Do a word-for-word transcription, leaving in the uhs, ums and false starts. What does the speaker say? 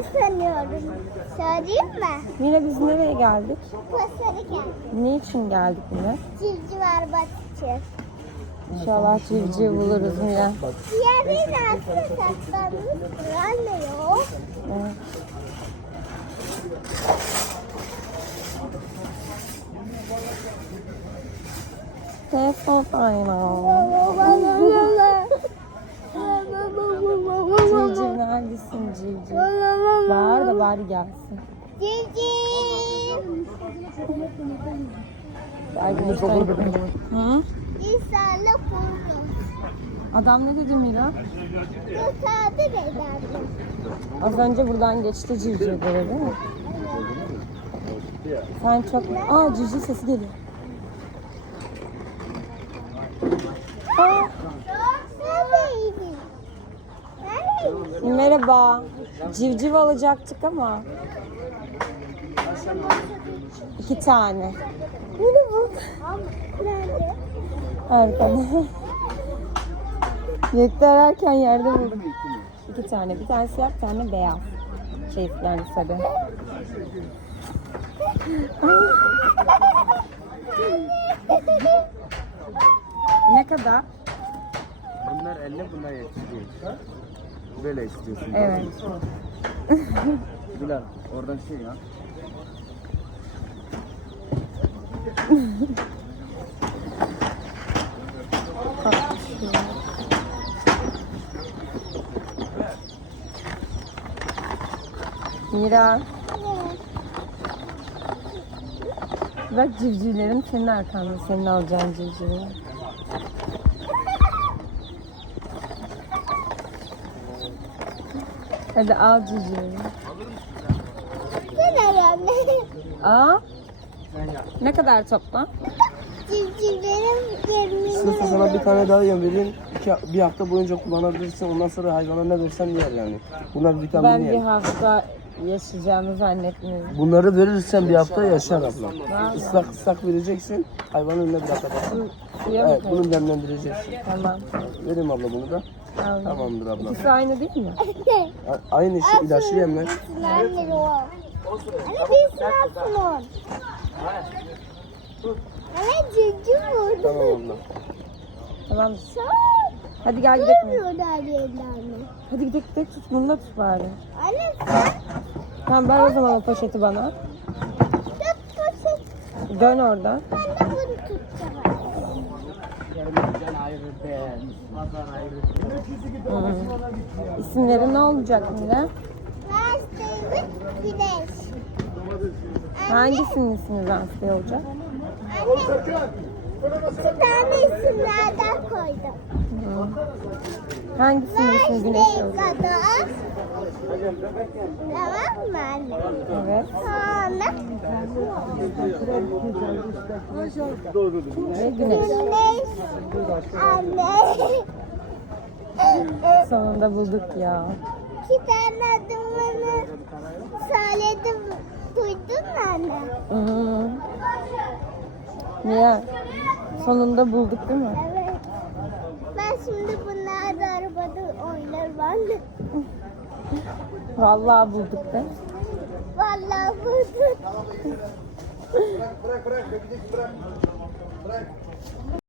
sanıyorum. Söyleyeyim mi? Mira biz nereye geldik? Pasarıken. Ne için geldik Mira? Civciv arbat için. İnşallah civciv buluruz Mira. Diğerinin altına saklanmıştır. Anne yok. Evet. Telefon aynağı. Civciv neredesin civciv? Bağır da bari gelsin. Civciv. Arkadaşlar. Hı? İnşallah kurur. Adam ne dedi Mira? Müsaade ederdi. Az önce buradan geçti civciv böyle değil mi? Sen çok... Aa civciv sesi geliyor. Aa, Neredeydin? Neredeydin? merhaba. Civciv alacaktık ama. İki tane. Bunu bul. Nerede? Arkada. Yekte ararken yerde buldum. İki tane. Bir tane siyah, bir tane beyaz. Şey yani sarı. Ne kadar? Bunlar elli, bunlar yetişiyor. Böyle istiyorsun. Evet. Bilal, oradan şey ya. Mira. Bak civcivlerim senin arkanda. Senin alacağın civcivler. Hadi al civcivi. Nereye anne? Aa. Ne kadar toplam? Civcivlerim yerini Sırf sana bir tane daha yem vereyim. İki, bir hafta boyunca kullanabilirsin. Ondan sonra hayvana ne versen yer yani. Bunlar vitamin Ben bir yer. hafta yaşayacağımı zannetmiyorum. Bunları verirsen bir hafta yaşar abla. Islak ıslak vereceksin. Hayvanın önüne bırakacaksın. Suya mı Evet, koyayım? bunu demlendireceksin. Tamam. Vereyim abla bunu da. Aldım. Tamamdır abla. İkisi aynı değil mi? A- Aynı şey ilaçlı yemler. Anne o. Anne bir sınavsın on. Anne civciv vurdu. Tamam abla. Tamam. Çok Hadi gel gidelim. görüyorlar yerlerini. Hadi gidelim gidelim. Tut bunu da tut bari. Anne sen Tamam ver o zaman o poşeti bana. tut poşet. Dön oradan. Ben de bunu tutacağım. Hmm. İsimleri ne olacak Mira? Rastlayıp güneş. Hangisinin ismi Ransay olacak? Anne iki tane isimlerden koydum. Hmm. Hangisinin ismi Güneş olacak? Kadar. Tamam mı anne? Evet. Sonra Ve Güneş. güneş. Anne. Sonunda bulduk ya. İki tane adımını söyledim. Duydun mu anne? Hmm. Mira sonunda bulduk değil mi? Evet. Ben şimdi bunlarla arabada oynarım anne. Vallahi bulduk be. Vallahi buldum.